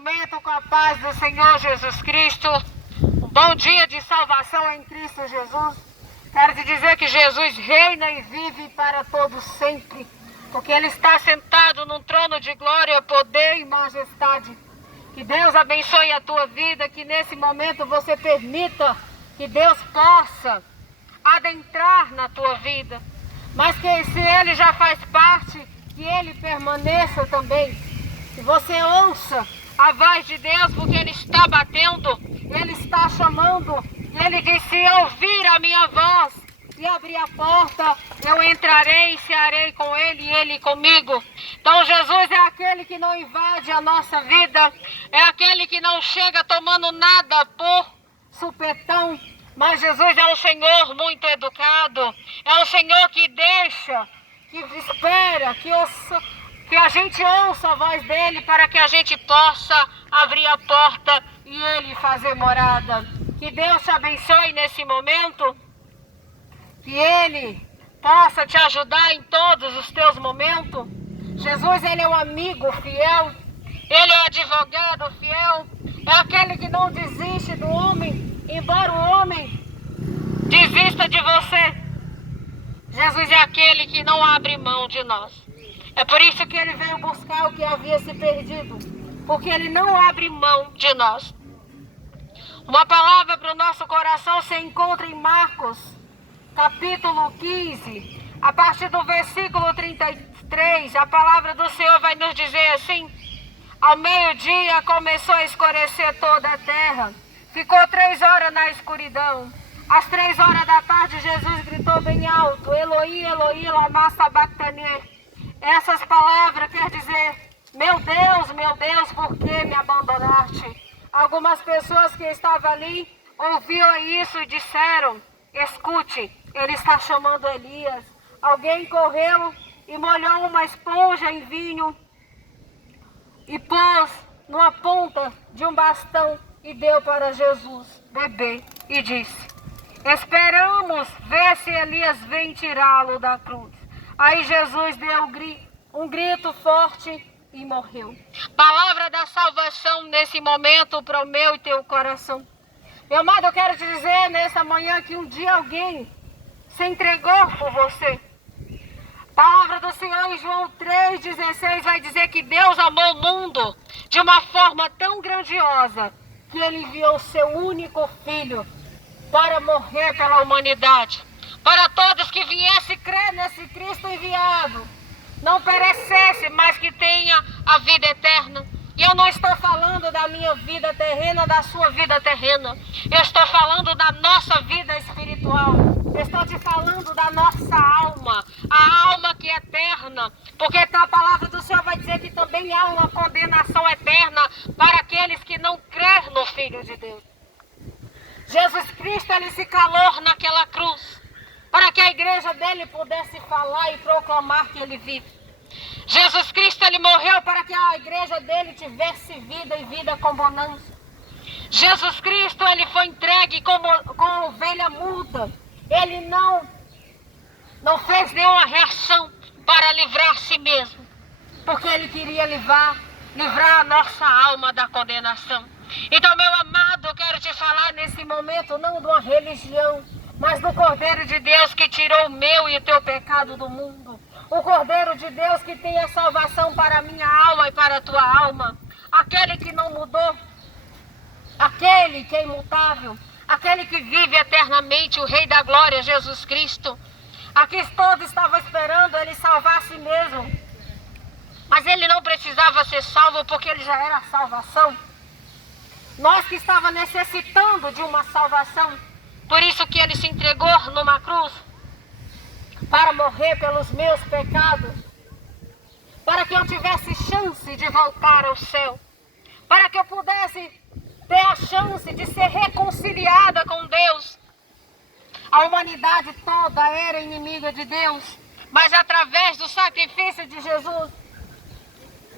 momento com a paz do Senhor Jesus Cristo. Um bom dia de salvação em Cristo Jesus. Quero te dizer que Jesus reina e vive para todos sempre, porque Ele está sentado num trono de glória, poder e majestade. Que Deus abençoe a tua vida, que nesse momento você permita que Deus possa adentrar na tua vida, mas que se Ele já faz parte, que Ele permaneça também. Que você ouça a voz de Deus, porque Ele está batendo, Ele está chamando. E Ele disse: se ouvir a minha voz e abrir a porta, eu entrarei e cearei com Ele e Ele comigo. Então Jesus é aquele que não invade a nossa vida, é aquele que não chega tomando nada por supetão, mas Jesus é um Senhor muito educado, é um Senhor que deixa, que espera, que a gente ouça a voz dEle para que a gente possa abrir a porta e Ele fazer morada. Que Deus te abençoe nesse momento, que Ele possa te ajudar em todos os teus momentos. Jesus, Ele é um amigo fiel, Ele é advogado fiel, é aquele que não desiste do homem, embora o homem desista de você. Jesus é aquele que não abre mão de nós. É por isso que Ele veio buscar o que havia se perdido, porque Ele não abre mão de nós. Uma palavra para o nosso coração se encontra em Marcos, capítulo 15, a partir do versículo 33, a palavra do Senhor vai nos dizer assim: ao meio-dia começou a escurecer toda a terra, ficou 3 horas na escuridão. Às 3 horas da tarde, Jesus gritou bem alto: Eloi, Eloi, lama sabachthani. Essas palavras quer dizer: meu Deus, por que me abandonaste? Algumas pessoas que estavam ali ouviram isso e disseram: escute, ele está chamando Elias. Alguém correu e molhou uma esponja em vinho e pôs numa ponta de um bastão e deu para Jesus beber e disse: esperamos ver se Elias vem tirá-lo da cruz. Aí Jesus deu um grito forte e morreu. Palavra da salvação nesse momento para o meu e teu coração. Meu amado, eu quero te dizer nessa manhã que um dia alguém se entregou por você. Palavra do Senhor em João 3,16 vai dizer que Deus amou o mundo de uma forma tão grandiosa que Ele enviou o seu único Filho para morrer pela humanidade, para todos que viessem crer nesse Cristo enviado, não perecesse, mas que tenha a vida eterna. E eu não estou falando da minha vida terrena, da sua vida terrena. Eu estou falando da nossa vida espiritual. Eu estou te falando da nossa alma, a alma que é eterna. Porque a palavra do Senhor vai dizer que também há uma condenação eterna para aqueles que não creem no Filho de Deus. Jesus Cristo, Ele se calou naquela cruz, para que a igreja dele pudesse falar e proclamar que Ele vive. Jesus Cristo, Ele morreu para que a igreja dele tivesse vida e vida com bonança. Jesus Cristo, Ele foi entregue como ovelha muda. Ele não fez nenhuma reação para livrar a si mesmo, porque Ele queria livrar a nossa alma da condenação. Então, meu amado, eu quero te falar nesse momento não de uma religião, mas do Cordeiro de Deus que tirou o meu e o teu pecado do mundo. O Cordeiro de Deus que tem a salvação para a minha alma e para a tua alma. Aquele que não mudou, aquele que é imutável, aquele que vive eternamente, o Rei da Glória, Jesus Cristo. Aqui todos estavam esperando Ele salvar a si mesmo, mas Ele não precisava ser salvo porque Ele já era a salvação. Nós que estávamos necessitando de uma salvação, por isso que Ele se entregou numa cruz, para morrer pelos meus pecados, para que eu tivesse chance de voltar ao céu, para que eu pudesse ter a chance de ser reconciliada com Deus. A humanidade toda era inimiga de Deus, mas através do sacrifício de Jesus,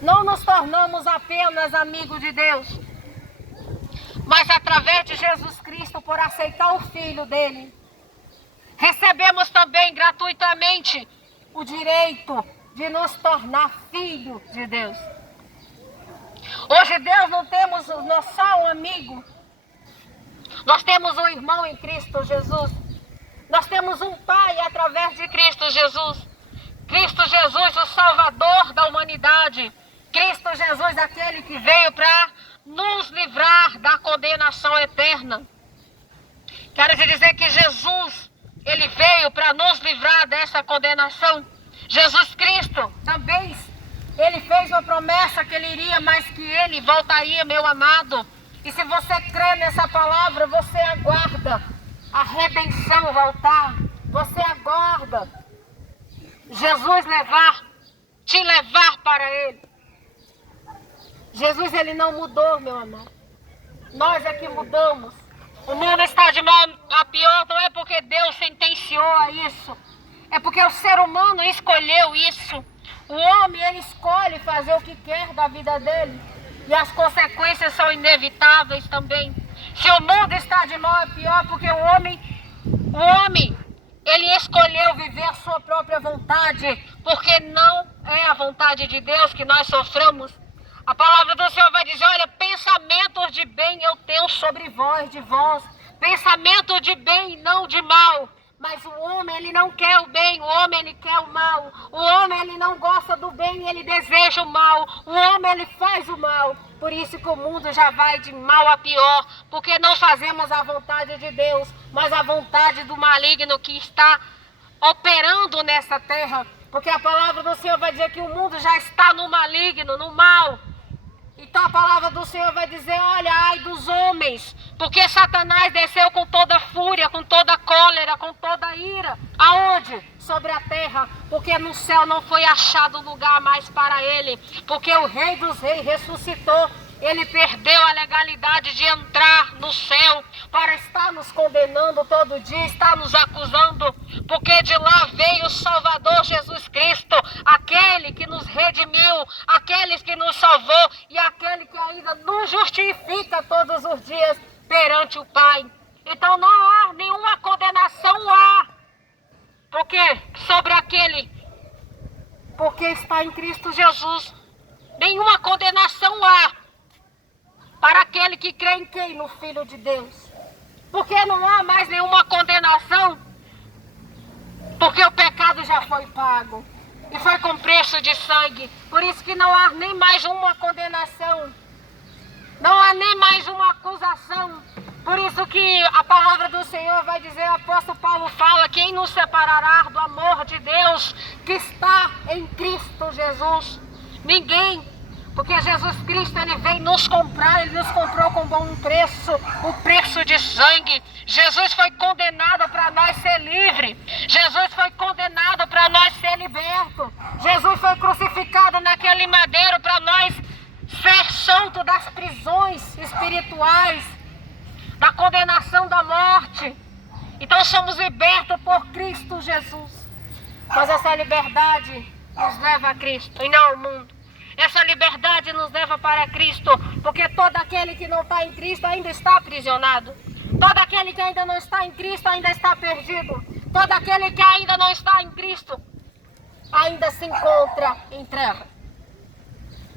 não nos tornamos apenas amigos de Deus, mas através de Jesus Cristo, por aceitar o Filho dele, recebemos também gratuitamente o direito de nos tornar filhos de Deus. Hoje, Deus, não temos só um amigo. Nós temos um irmão em Cristo Jesus. Nós temos um Pai através de Cristo Jesus. Cristo Jesus, o Salvador da humanidade. Cristo Jesus, aquele que veio para nos livrar da condenação eterna. Quero te dizer que Jesus, ele veio para nos livrar dessa condenação. Jesus Cristo também, ele fez uma promessa que ele iria, mas que ele voltaria, meu amado. E se você crê nessa palavra, você aguarda a redenção voltar. Você aguarda Jesus te levar para ele. Jesus, ele não mudou, meu amado. Nós é que mudamos. O mundo está de mal a pior, não é porque Deus sentenciou a isso. É porque o ser humano escolheu isso. O homem, ele escolhe fazer o que quer da vida dele. E as consequências são inevitáveis também. Se o mundo está de mal a pior, porque o homem, ele escolheu viver a sua própria vontade. Porque não é a vontade de Deus que nós soframos. A palavra do Senhor vai dizer, olha, pensamentos de bem eu tenho sobre vós. Pensamento de bem e não de mal. Mas o homem, ele não quer o bem, o homem, ele quer o mal. O homem, ele não gosta do bem, ele deseja o mal. O homem, ele faz o mal. Por isso que o mundo já vai de mal a pior. Porque não fazemos a vontade de Deus, mas a vontade do maligno que está operando nessa terra. Porque a palavra do Senhor vai dizer que o mundo já está no maligno, no mal. Então a palavra do Senhor vai dizer, olha, ai dos homens, porque Satanás desceu com toda fúria, com toda cólera, com toda ira. Aonde? Sobre a terra, porque no céu não foi achado lugar mais para ele, porque o Rei dos Reis ressuscitou. Ele perdeu a legalidade de entrar no céu para estar nos condenando todo dia, estar nos acusando, porque de lá veio o Salvador Jesus Cristo, aquele que nos redimiu, aquele que nos salvou e aquele que ainda nos justifica todos os dias perante o Pai. Então não há nenhuma condenação porque sobre aquele, porque está em Cristo Jesus. Nenhuma condenação para aquele que crê em quem? No Filho de Deus. Porque não há mais nenhuma condenação, porque o pecado já foi pago e foi com preço de sangue. Por isso que não há nem mais uma condenação, não há nem mais uma acusação. Por isso que a palavra do Senhor vai dizer, o apóstolo Paulo fala, quem nos separará do amor de Deus que está em Cristo Jesus? Ninguém. Porque Jesus Cristo, ele veio nos comprar, ele nos comprou com bom preço, o preço de sangue. Jesus foi condenado para nós ser livre. Jesus foi condenado para nós ser liberto. Jesus foi crucificado naquele madeiro para nós ser solto das prisões espirituais, da condenação da morte. Então somos libertos por Cristo Jesus. Mas essa liberdade nos leva a Cristo e não ao mundo. Essa liberdade nos leva para Cristo, porque todo aquele que não está em Cristo ainda está aprisionado. Todo aquele que ainda não está em Cristo ainda está perdido. Todo aquele que ainda não está em Cristo ainda se encontra em trevas.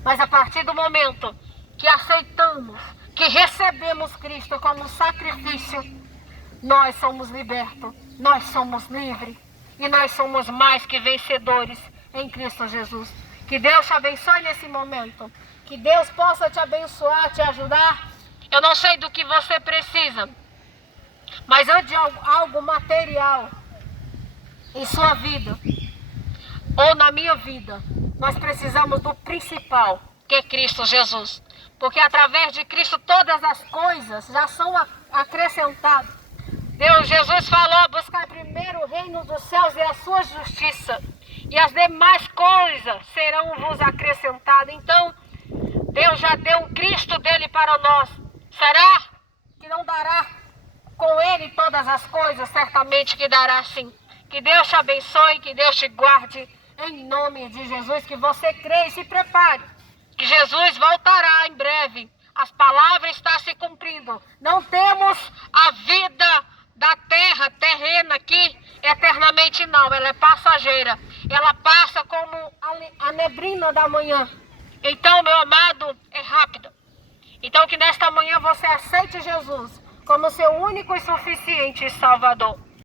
Mas a partir do momento que aceitamos, que recebemos Cristo como sacrifício, nós somos libertos, nós somos livres e nós somos mais que vencedores em Cristo Jesus. Que Deus te abençoe nesse momento. Que Deus possa te abençoar, te ajudar. Eu não sei do que você precisa, mas de algo material em sua vida ou na minha vida, nós precisamos do principal, que é Cristo Jesus. Porque através de Cristo todas as coisas já são acrescentadas. Jesus falou, buscar primeiro o reino dos céus e a sua justiça, e as demais coisas serão vos acrescentadas. Então, Deus já deu o Cristo dele para nós. Será que não dará com ele todas as coisas? Certamente que dará sim. Que Deus te abençoe, que Deus te guarde, em nome de Jesus. Que você creia e se prepare, que Jesus voltará em breve. As palavras estão se cumprindo. Não temos a vida da terra terrena aqui eternamente, não. Ela é passageira. Ela passa como a neblina da manhã. Então, meu amado, é rápido. amanhã você aceite Jesus como seu único e suficiente Salvador.